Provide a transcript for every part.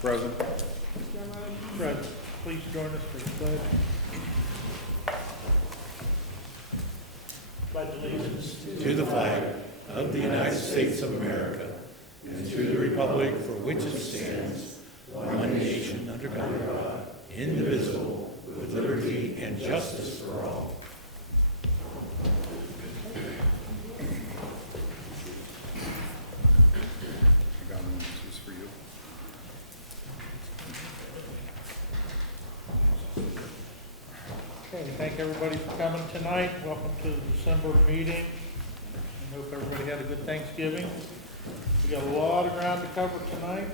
Present. Fred, please join us for the pledge. Pledge allegiance to the flag of the United States of America and to the republic for which it stands, one nation under God, indivisible, with liberty and justice for all. I got one. This is for you. Okay, thank everybody for coming tonight. Welcome to the December meeting. I hope everybody had a good Thanksgiving. We got a lot of ground to cover tonight,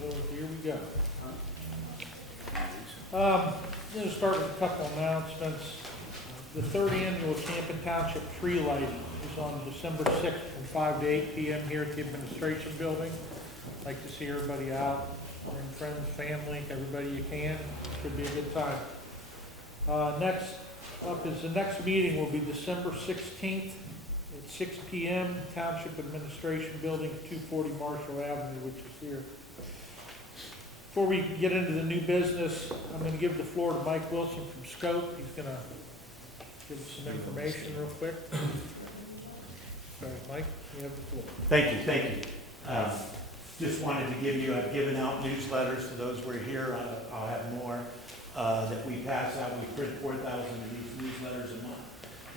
so here we go. I'm going to start with a couple announcements. The third annual Township tree lighting is on December 6th from 5 to 8 p.m. here at the administration building. I'd like to see everybody out, bring friends, family, everybody you can. Should be a good time. Next up is the next meeting will be December 16th at 6 p.m. Township Administration Building, 240 Marshall Avenue, which is here. Before we get into the new business, I'm going to give the floor to Mike Wilson from Scope. He's going to give us some information real quick. Sorry, Mike, you have the floor. Thank you. Just wanted to give you, I've given out newsletters to those who are here. I'll have more that we pass out. We print 4,000 of these newsletters a month.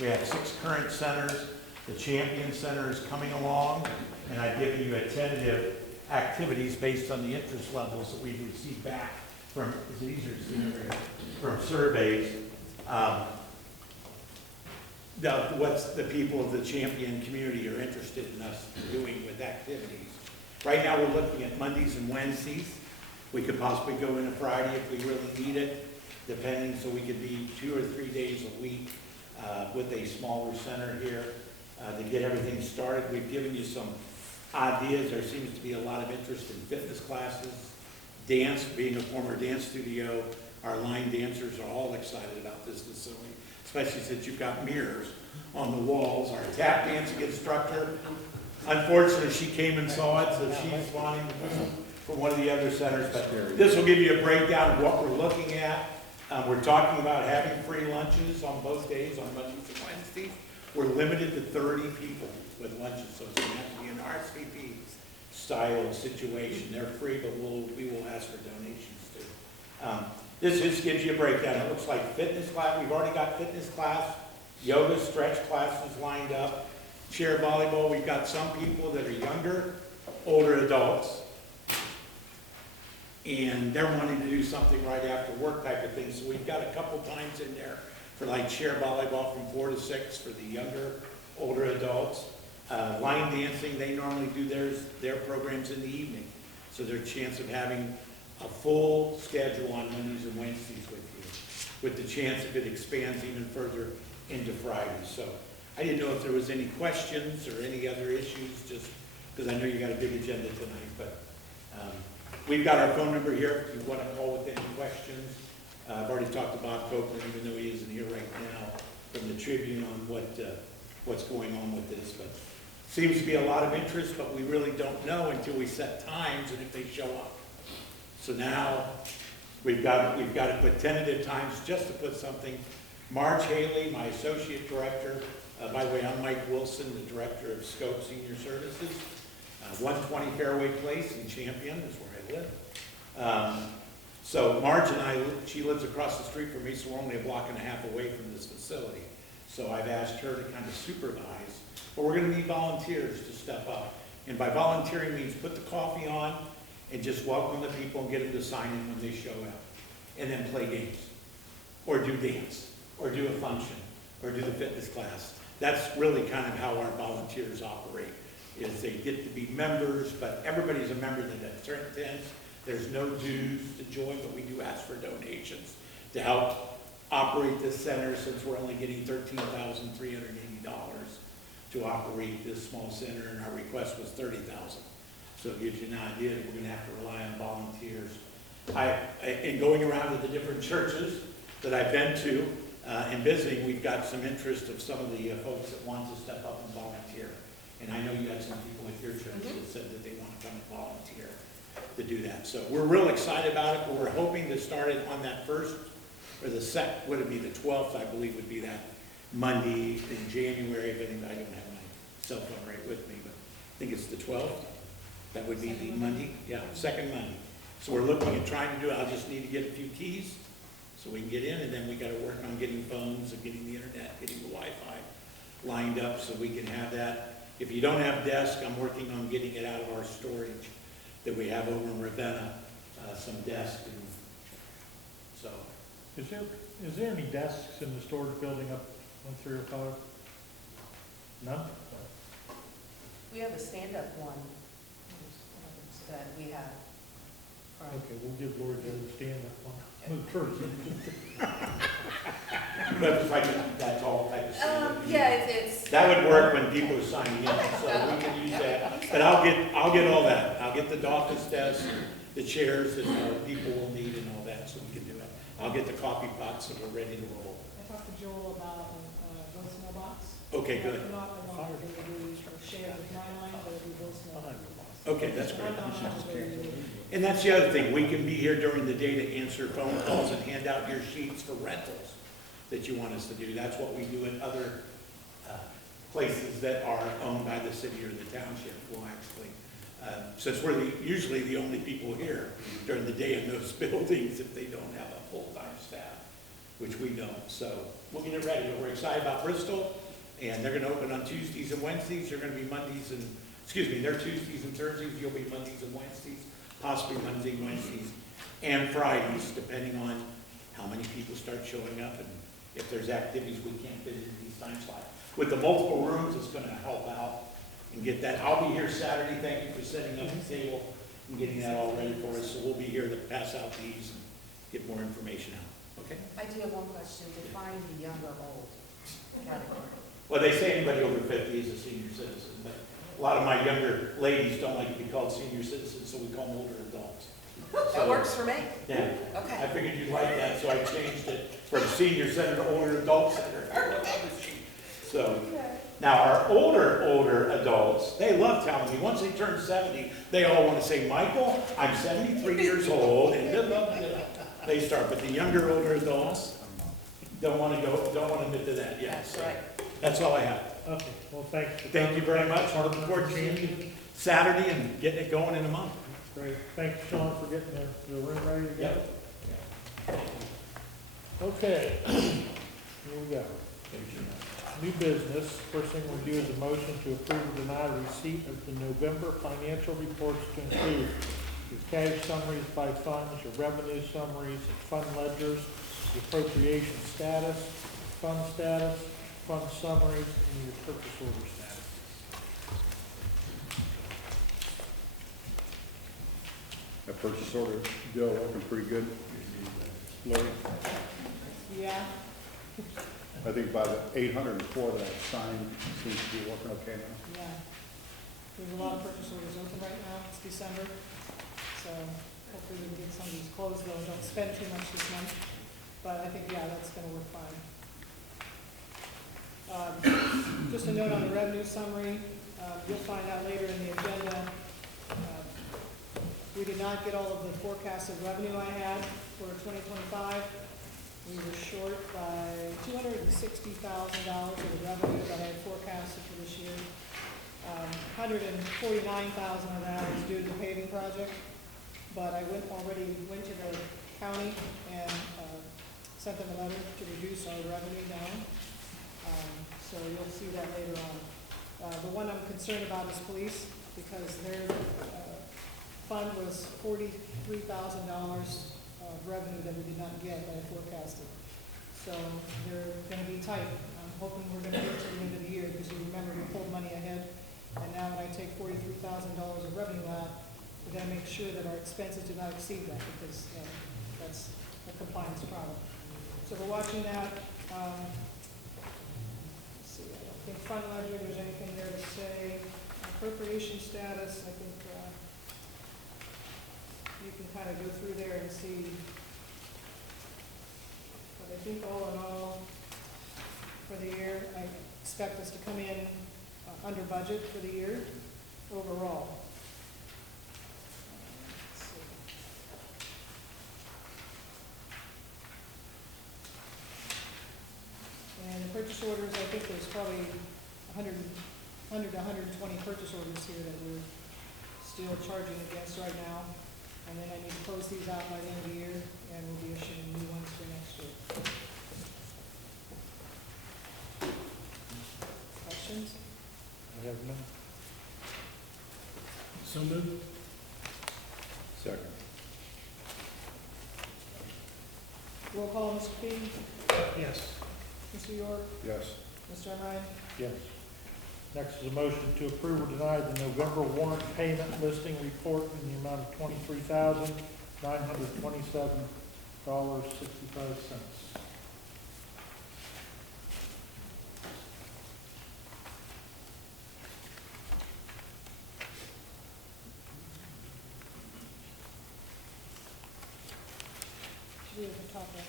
We have 6 current centers. The Champion Center is coming along, and I've given you a tentative activities based on the interest levels that we've received back from, from surveys. What's the people of the Champion community are interested in us doing with activities. Right now, we're looking at Mondays and Wednesdays. We could possibly go in a Friday if we really need it, depending, so we could be 2 or 3 days a week with a smaller center here to get everything started. We've given you some ideas. There seems to be a lot of interest in fitness classes, dance, being a former dance studio. Our line dancers are all excited about this facility, especially since you've got mirrors on the walls. Our tap dancing instructor, unfortunately, she came and saw it, so she's wanting to move from one of the other centers. But this will give you a breakdown of what we're looking at. We're talking about having free lunches on both days, on Mondays and Wednesdays. We're limited to 30 people with lunches, so it's going to have to be an RSVP style situation. They're free, but we will ask for donations too. This just gives you a breakdown. It looks like fitness class. We've already got fitness class, yoga, stretch classes lined up, chair volleyball. We've got some people that are younger, older adults, and they're wanting to do something right after work type of thing. So we've got a couple times in there for like chair volleyball from 4 to 6 for the younger, older adults. Line dancing, they normally do their programs in the evening. So there's a chance of having a full schedule on Mondays and Wednesdays with you, with the chance if it expands even further into Fridays. So I didn't know if there was any questions or any other issues, just because I know you got a big agenda tonight. But we've got our phone number here if you want to call with any questions. I've already talked to Bob Copeland, even though he isn't here right now, from the Tribune on what's going on with this. But seems to be a lot of interest, but we really don't know until we set times and if they show up. So now we've got to put tentative times just to put something. Marge Haley, my associate director. By the way, I'm Mike Wilson, the director of Scope Senior Services. 120 Fairway Place in Champion is where I live. So Marge and I, she lives across the street from me, so we're only a block and a half away from this facility. So I've asked her to kind of supervise. But we're going to need volunteers to step up. And by volunteering means put the coffee on and just welcome the people and get them to sign in when they show up. And then play games. Or do dance. Or do a function. Or do the fitness class. That's really kind of how our volunteers operate. Is they get to be members, but everybody's a member that attends. There's no dues to join, but we do ask for donations to help operate this center, since we're only getting $13,380 to operate this small center, and our request was $30,000. So it gives you an idea that we're going to have to rely on volunteers. In going around to the different churches that I've been to and visiting, we've got some interest of some of the folks that want to step up and volunteer. And I know you had some people at your church that said that they want to come and volunteer. to do that. So we're real excited about it, but we're hoping to start it on that first, or the would it be the 12th, I believe would be that Monday in January, but I don't have my cell phone right with me, but I think it's the 12th. That would be the Monday, yeah, second Monday. So we're looking at trying to do it. I'll just need to get a few keys so we can get in, and then we gotta work on getting phones and getting the internet, getting the Wi-Fi lined up so we can have that. If you don't have desk, I'm working on getting it out of our storage that we have over in Ravenna, some desks, and so. Is there any desks in the storage building up on 305? None? We have a stand-up one that we have. Okay, we'll give Lori the stand-up one. Move first. But it's like that tall type of thing. Yeah, it's. That would work when people are signing in, so we can use that. But I'll get all that. I'll get the office desk, the chairs that people will need and all that, so we can do it. I'll get the coffee pots so we're ready to roll. I talked to Joel about Bill's mailbox. Okay, good. Not the one that they would use for share with my line, but it'd be Bill's mailbox. Okay, that's great. Great. And that's the other thing, we can be here during the day to answer phone calls and hand out your sheets for rentals that you want us to do. That's what we do in other places that are owned by the city or the township. We'll actually, since we're usually the only people here during the day in those buildings if they don't have a full-time staff, which we don't. So we'll get it ready. But we're excited about Bristol, and they're gonna open on Tuesdays and Wednesdays. They're gonna be Mondays and, they're Tuesdays and Thursdays. You'll be Mondays and Wednesdays, possibly Monday, Wednesdays, and Fridays, depending on how many people start showing up and if there's activities we can't fit into these time slots. With the multiple rooms, it's gonna help out and get that. I'll be here Saturday. Thank you for setting up the table and getting that all ready for us. So we'll be here to pass out these and get more information out, okay? I do have one question, define the young or old category. Well, they say anybody over 50 is a senior citizen, but a lot of my younger ladies don't like to be called senior citizens, so we call them older adults. That works for me. Yeah. Okay. I figured you'd like that, so I changed it from senior center to older adult center. So, now our older adults, they love telling me, once they turn 70, they all want to say, Michael, I'm 73 years old, and they start, but the younger, older adults don't want to admit to that yet. That's right. That's all I have. Okay, well, thanks. Thank you very much. I look forward to seeing you Saturday and getting it going in a month. Great. Thanks, Sean, for getting the room ready to go. Yep. Okay, here we go. New business. First thing we do is a motion to approve or deny receipt of the November financial reports to include your cash summaries by funds, your revenue summaries, fund ledgers, the appropriation status, fund summaries, and your purchase order status. That purchase order bill looking pretty good. Lori, Yeah, I think by the 804 that I've signed, seems to be working okay now. yeah. There's a lot of purchase orders open right now, it's December, so hopefully we can get some of these closed though, don't spend too much this month. But I think, yeah, that's gonna work fine. Just a note on the revenue summary, you'll find out later in the agenda. We did not get all of the forecasted revenue I had for 2025. We were short by $260,000 of the revenue that I had forecasted for this year. $149,000 of that is due to the paving project, but I already went to the county and sent them a letter to reduce our revenue down. So you'll see that later on. The one I'm concerned about is police, because their fund was $43,000 of revenue that we did not get that I forecasted. So they're gonna be tight. I'm hoping we're gonna get to the end of the year, because you remember we pulled money ahead. And now when I take $43,000 of revenue out, we gotta make sure that our expenses do not exceed that, because that's a compliance problem. So we're watching that. Let's see, I don't think fund ledger, there's anything there to say. Appropriation status, I think you can kind of go through there and see. But I think all in all, for the year, I expect us to come in under budget for the year overall. purchase orders, I think there's probably 100 to 120 purchase orders here that we're still charging against right now. And then I need to close these out by the end of the year, and we'll be issuing new ones for next year. Questions? I have none. So moved. Second. Roll call, Mr. Fee, Yes. Mr. York, Yes. Mr. Ryan. Yes. Next is a motion to approve or deny the November warrant payment listing report in the amount of $23,927.65. Should be at the top there.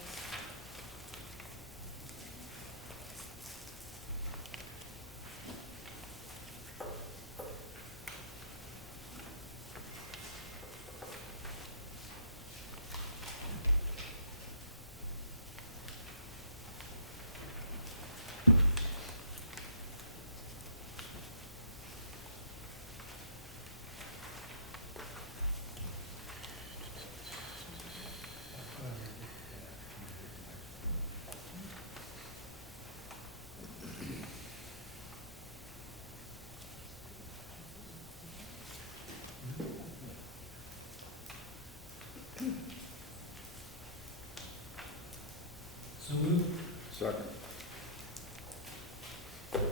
So moved. Second.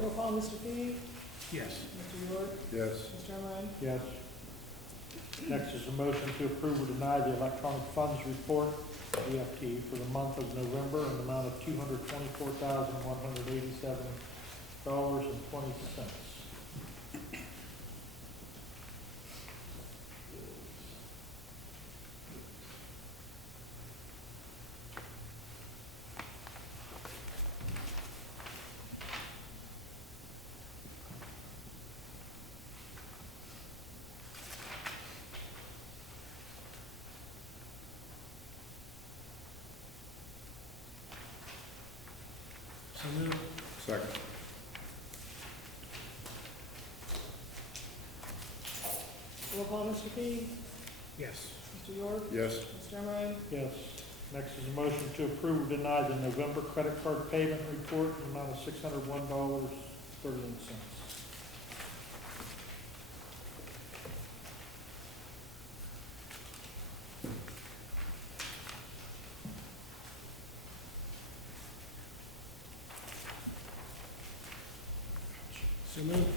Roll call, Mr. Fee, Yes. Mr. York, Yes. Mr. Ryan. Yes. Next is a motion to approve or deny the electronic funds report, EFT, for the month of November in the amount of $224,187.20. So moved. Second. Roll call, Mr. Fee, Yes. Mr. York, Yes. Mr. Ryan. Yes. Next is a motion to approve or deny the November credit card payment report in the amount of $601.31. So moved.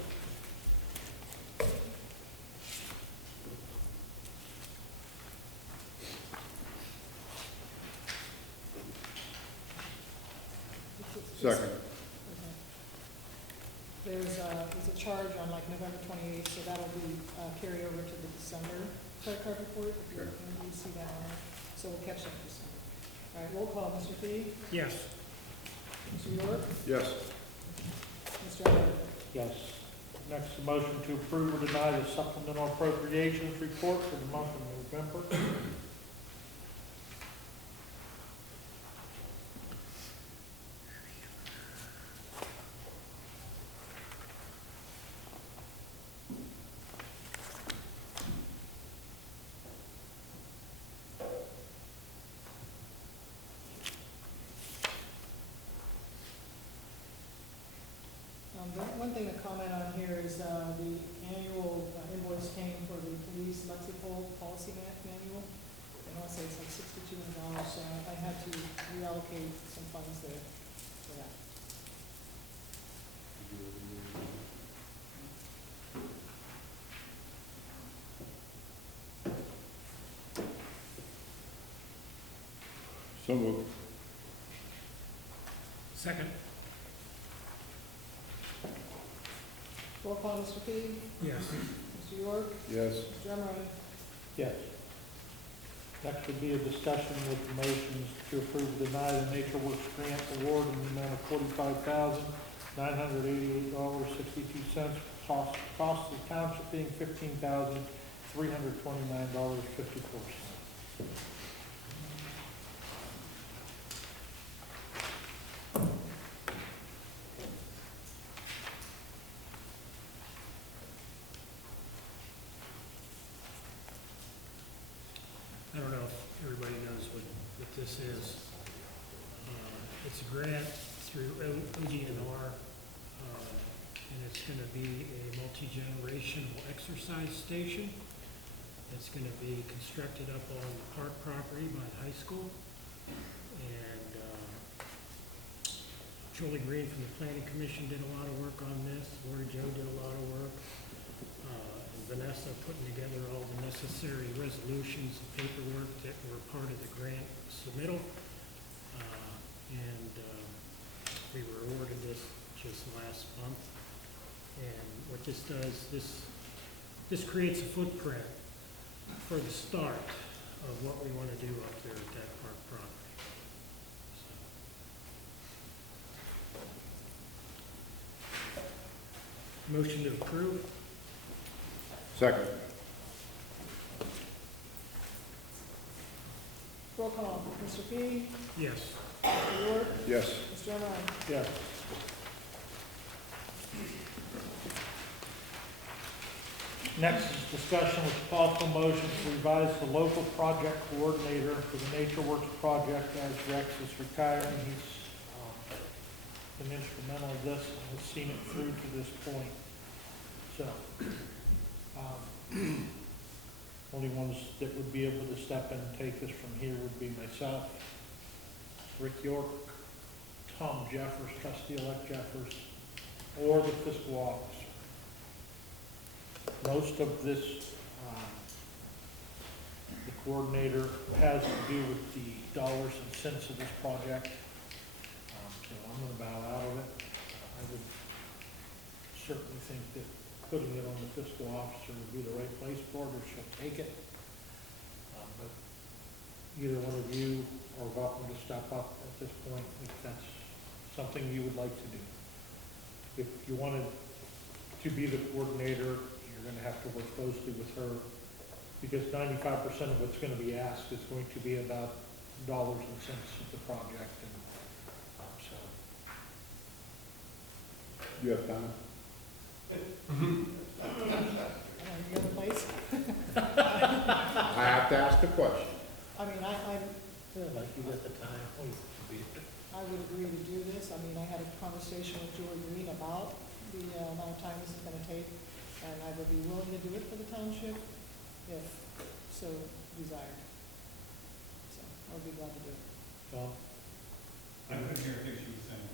Second. Okay. There's a charge on like November 28th, so that'll be carry over to the December credit card report. If you Okay. you see that on there. So we'll catch that in December. All right, roll call, Mr. Fee, Yes. Mr. York, Yes. Mr. Ryan. Yes. Next, a motion to approve or deny the supplemental appropriations report for the month of November. The one thing to comment on here is the annual invoice came for the police Lexipol policy manual. And also it's like $6,200, so I had to reallocate some funds there for that. So moved. Second. Roll call, Mr. Fee, Yes. Mr. York, Yes. Mr. Ryan. Yes. Next would be a discussion with the motions to approve or deny the Nature Works grant award in the amount of $45,988.62. Cost of the township being $15,329.54. everybody knows what this is. It's a grant through ODNR, and it's gonna be a multi-generational exercise station. It's gonna be constructed up on the park property by the high school. And Julie Green from the Planning Commission did a lot of work on this. Lori Jo did a lot of work. And Vanessa putting together all the necessary resolutions and paperwork that were part of the grant submittal. We were awarded this just last month. And what this does, this creates a footprint for the start of what we want to do up there at that park property. So. Motion to approve? Second. Roll call, Mr. P, Yes. Mr. York, Yes. Mr. O'Brien. Yes. Next is discussion with possible motion to revise the local project coordinator for the Nature Works project as Rex is retiring. He's been instrumental in this and has seen it through to this point. So, only ones that would be able to step in and take this from here would be myself, Rick York, Tom Jeffers, trustee-elect Jeffers, or the fiscal officer. Most of this, the coordinator has to do with the dollars and cents of this project. So I'm gonna bow out of it. I would certainly think that putting it on the fiscal officer would be the right place for her. She'll take it. But either one of you are welcome to step up at this point if that's something you would like to do. If you wanted to be the coordinator, you're gonna have to work closely with her, because 95% of what's gonna be asked is going to be about dollars and cents of the project, and so. You have time? Any other place? I have to ask a question. I mean, Like you got the time. I would agree to do this. I mean, I had a conversation with Julie Green about the amount of time this is gonna take, and I would be willing to do it for the township if so desired. So, I would be glad to do it. Tom? I couldn't hear a thing she was saying.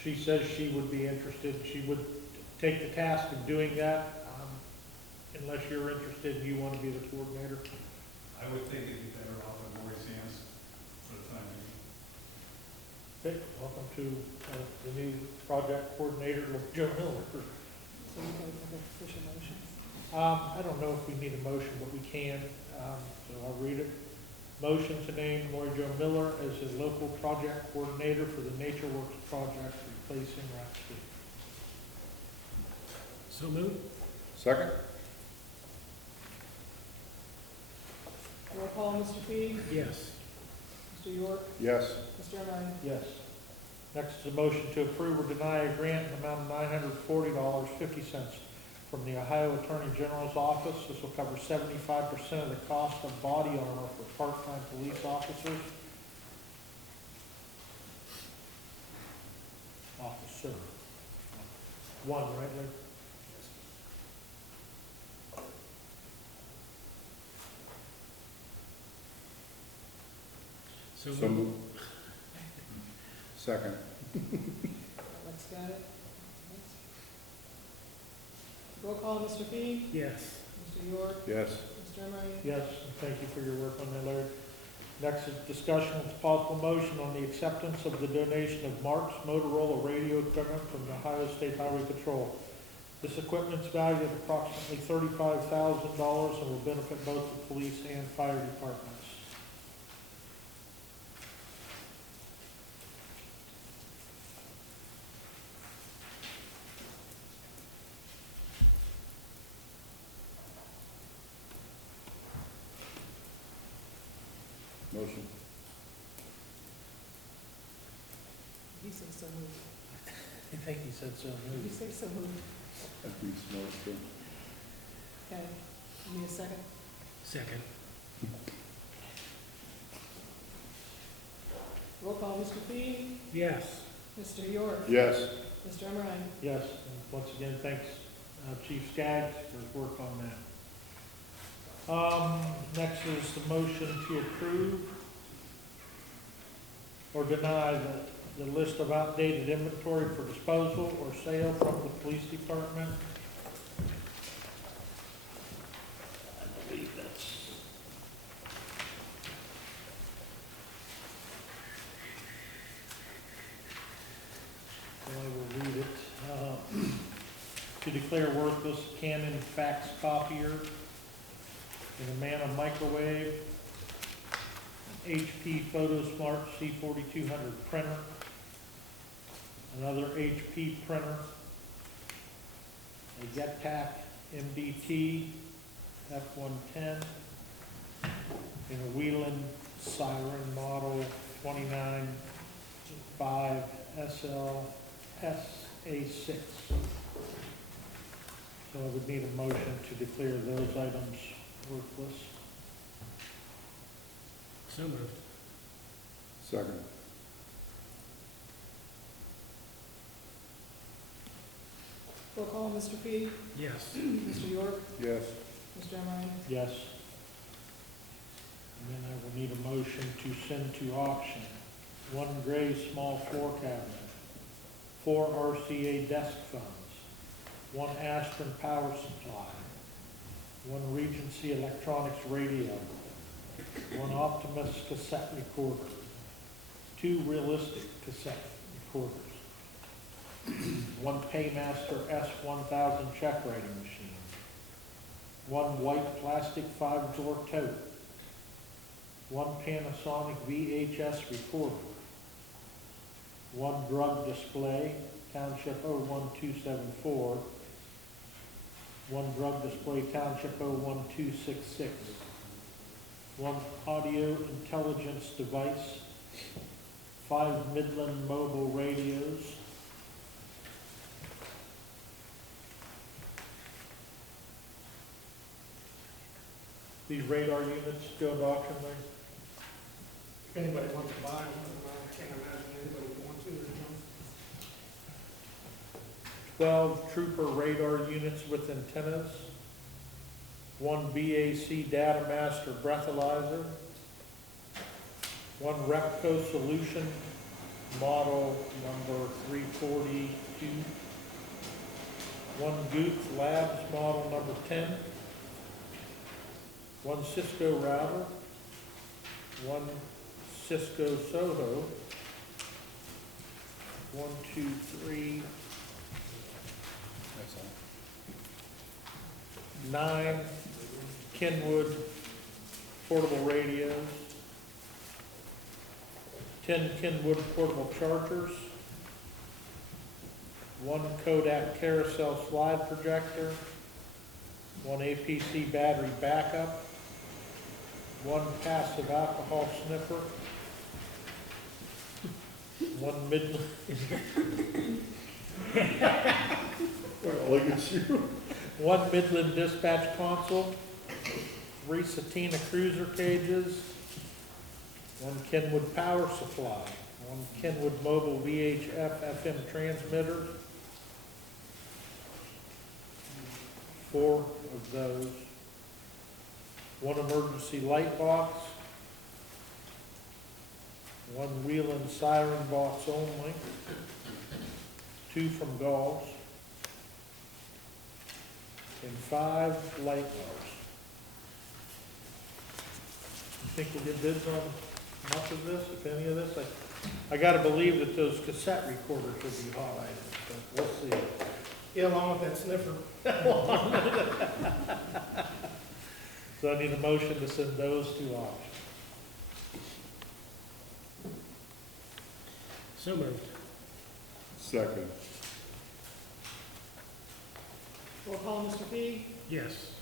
She says she would be interested, she would take the task of doing that, unless you're interested and you want to be the coordinator. I would think it'd be better off in Lori's hands for the time being. Okay, welcome to the new project coordinator, Joe Miller. So we can make an official motion. I don't know if we need a motion, but we can, so I'll read it. Motion to name Lori Jo Miller as the local project coordinator for the Nature Works project replacing Rock Street. So moved? Second? Roll call, Mr. P, Yes. Mr. York, Yes. Mr. O'Brien. Yes. Next is a motion to approve or deny a grant in the amount of $940.50 from the Ohio Attorney General's office. This will cover 75% of the cost of body armor for part-time police officers. Officer. One, right, Larry? So So moved. moved. Second. Alex got it. Roll call, Mr. P, Yes. Mr. York, Yes. Mr. O'Brien. Yes, and thank you for your work on that, Larry. Next is discussion with possible motion on the acceptance of the donation of Mark's Motorola radio equipment from the Ohio State Highway Patrol. This equipment's valued at approximately $35,000 and will benefit both the police and fire departments. Motion. He said so moved. I think he said so. Did you say so moved? That'd be smart too. Okay, give me a second. Second. call, Mr. Fee, Yes. Mr. York, Yes. Mr. Emerine. Yes, and once again, thanks, Chief Skaggs for his work on that. Next is the motion to approve or deny the list of outdated inventory for disposal or sale from the police department. I believe that's. I will read it. To declare worthless Canon fax copier, the Amana microwave, HP PhotoSmart C4200 printer, another HP printer, a Jetpack MDT F110, and a Wheeling Siren Model 295 SL SA6. So I would need a motion to declare those items worthless. So moved. Second. Roll call, Mr. Fee, Yes. Mr. York, Yes. Mr. Emerine. Yes. And then I will need a motion to send to auction one gray small floor cabinet, 4 RCA desk phones, 1 Astron power supply, 1 Regency Electronics radio, 1 Optimus cassette recorder, 2 Realistic cassette recorders, 1 Paymaster S1000 check writing machine, 1 white plastic 5-drawer tote, 1 Panasonic VHS recorder, 1 drug display, Township 01274, 1 drug display, Township 01266, 1 audio intelligence device, 5 Midland mobile radios, these radar units go to auction, Larry? If anybody wants to buy one, I can't imagine anybody would want to, 12 Trooper radar units with antennas, 1 BAC Data Master breathalyzer, 1 Repco Solution model number 342, 1 Goots Labs model number 10, 1 Cisco router, 1 Cisco Soho, 1, 2, 3, That's all. 9 Kenwood portable radios, 10 Kenwood portable chargers, 1 Kodak carousel slide projector, 1 APC battery backup, 1 passive alcohol sniffer, 1 Midland, Look at you. 1 Midland dispatch console, 3 Satina cruiser cages, 1 Kenwood power supply, 1 Kenwood mobile VHF FM transmitter, 4 of those, 1 emergency light box, 1 Wheeling siren box only, 2 from Gauls, and 5 light bars. You think we'll get bids on much of this, if any of this? I gotta believe that those cassette recorders would be hot items, but we'll see. Yeah, along with that sniffer. So I need a motion to send those to auction. So moved. Second. Roll call, Mr. Fee, Yes.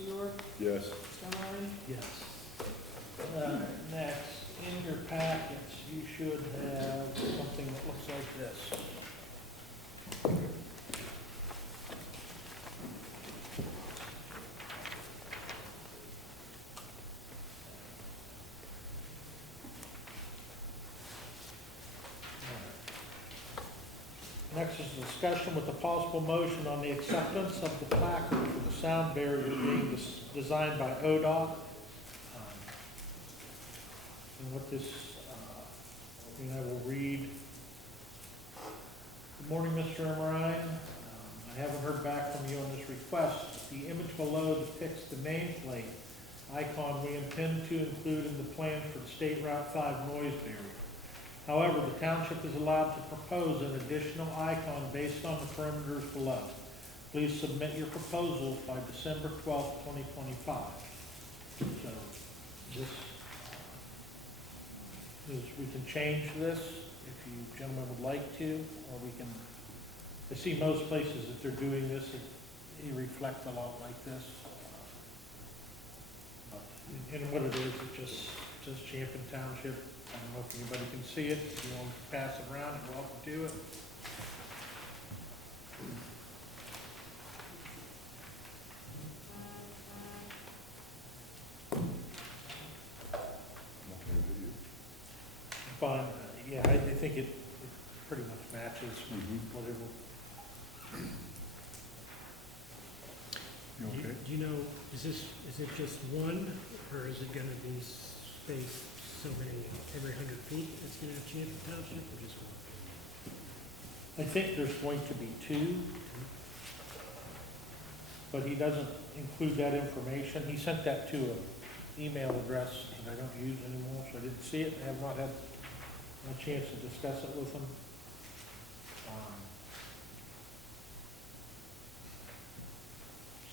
Mr. York, Yes. Mr. Emerine. Yes. Next, in your packets, you should have something that looks like this. Next is discussion with the possible motion on the acceptance of the placard for the sound barrier being designed by ODOT. And what this, and I will read. Good morning, Mr. Emerine. I haven't heard back from you on this request. The image below depicts the nameplate icon we intend to include in the plan for the State Route 5 noise barrier. However, the township is allowed to propose an additional icon based on the parameters below. Please submit your proposals by December 12th, 2025. So this is, we can change this if you gentlemen would like to, or we can, I see most places that they're doing this, it reflects a lot like this. And what it is, it just says Champion Township. I don't know if anybody can see it. If you want to pass it around, you're welcome to it. Fine. Yeah, I think it pretty much matches whatever. You okay? Do you know, is it just one, or is it gonna be spaced so many, every 100 feet it's gonna have Champion Township, or just one? I think there's going to be two, but he doesn't include that information. He sent that to an email address that I don't use anymore, so I didn't see it. I have not had a chance to discuss it with him.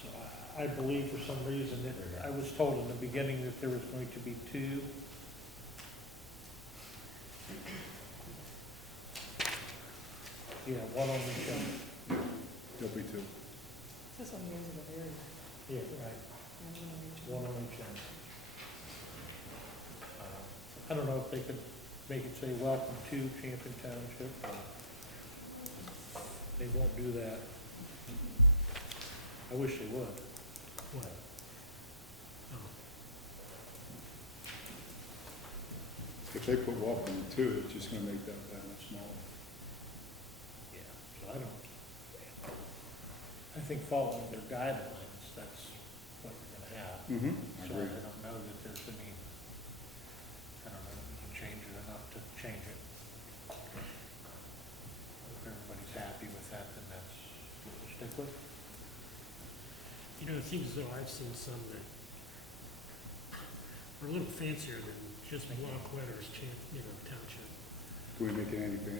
So I believe for some reason that I was told in the beginning that there was going to be two. Yeah, one on each end. There'll be two. This on the ends of the area. Yeah, right. One on each end. I don't know if they could make it say, welcome to Champion Township. They won't do that. I wish they would. What? Oh, If they put welcome to, it's just gonna make that much smaller. Yeah. So I think following their guidelines, that's what we're gonna have. I So agree. I don't know that there's any, I don't know, if we can change it enough to change it. If everybody's happy with that, then that's what we'll stick with. you know, it seems as though I've seen some that are a little fancier than just block letters, Township. Can we make it anything